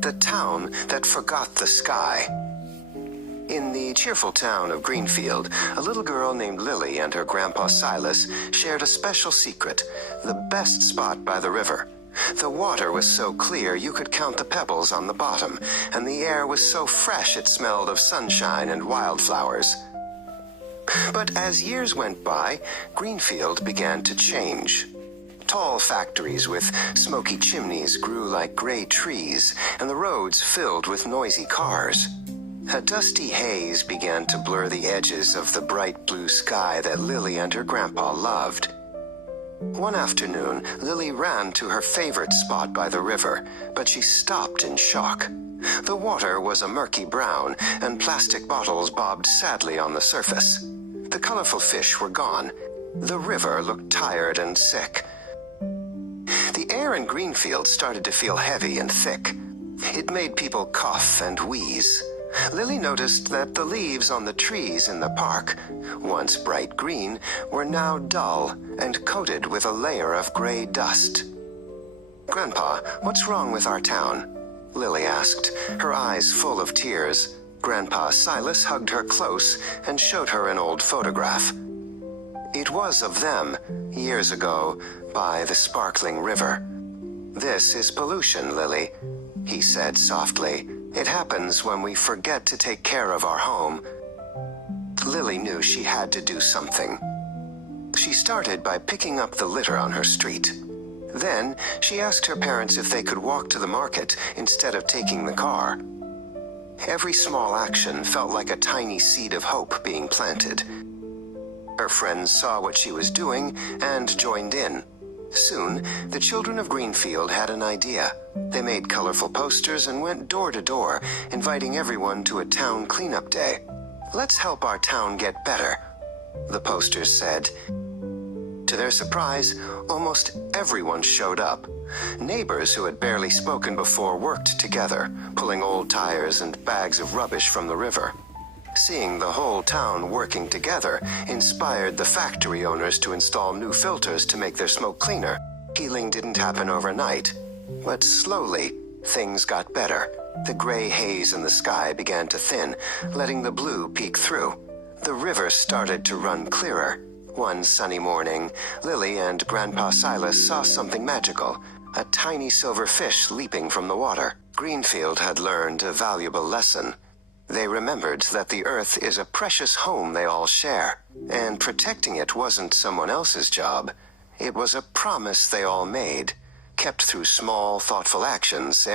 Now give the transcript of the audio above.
The town that forgot the sky. In the cheerful town of Greenfield, a little girl named Lily and her grandpa Silas shared a special secret, the best spot by the river. The water was so clear you could count the pebbles on the bottom, and the air was so fresh it smelled of sunshine and wildflowers. But as years went by, Greenfield began to change. Tall factories with smoky chimneys grew like gray trees, and the roads filled with noisy cars. A dusty haze began to blur the edges of the bright blue sky that Lily and her grandpa loved. One afternoon, Lily ran to her favorite spot by the river, but she stopped in shock. The water was a murky brown, and plastic bottles bobbed sadly on the surface. The colorful fish were gone. The river looked tired and sick. The air in Greenfield started to feel heavy and thick. It made people cough and wheeze. Lily noticed that the leaves on the trees in the park, once bright green, were now dull and coated with a layer of gray dust. "Grandpa, what's wrong with our town?" Lily asked, her eyes full of tears. Grandpa Silas hugged her close and showed her an old photograph. It was of them, years ago, by the sparkling river. "This is pollution, Lily," he said softly. "It happens when we forget to take care of our home." Lily knew she had to do something. She started by picking up the litter on her street. Then she asked her parents if they could walk to the market instead of taking the car. Every small action felt like a tiny seed of hope being planted. Her friends saw what she was doing and joined in. Soon, the children of Greenfield had an idea. They made colorful posters and went door to door, inviting everyone to a town cleanup day. "Let's help our town get better," the posters said. To their surprise, almost everyone showed up. Neighbors who had barely spoken before worked together, pulling old tires and bags of rubbish from the river. Seeing the whole town working together inspired the factory owners to install new filters to make their smoke cleaner. Healing didn't happen overnight, but slowly things got better. The gray haze in the sky began to thin, letting the blue peek through. The river started to run clearer. One sunny morning, Lily and Grandpa Silas saw something magical, a tiny silver fish leaping from the water. Greenfield had learned a valuable lesson. They remembered that the earth is a precious home they all share, and protecting it wasn't someone else's job. It was a promise they all made, kept through small, thoughtful actions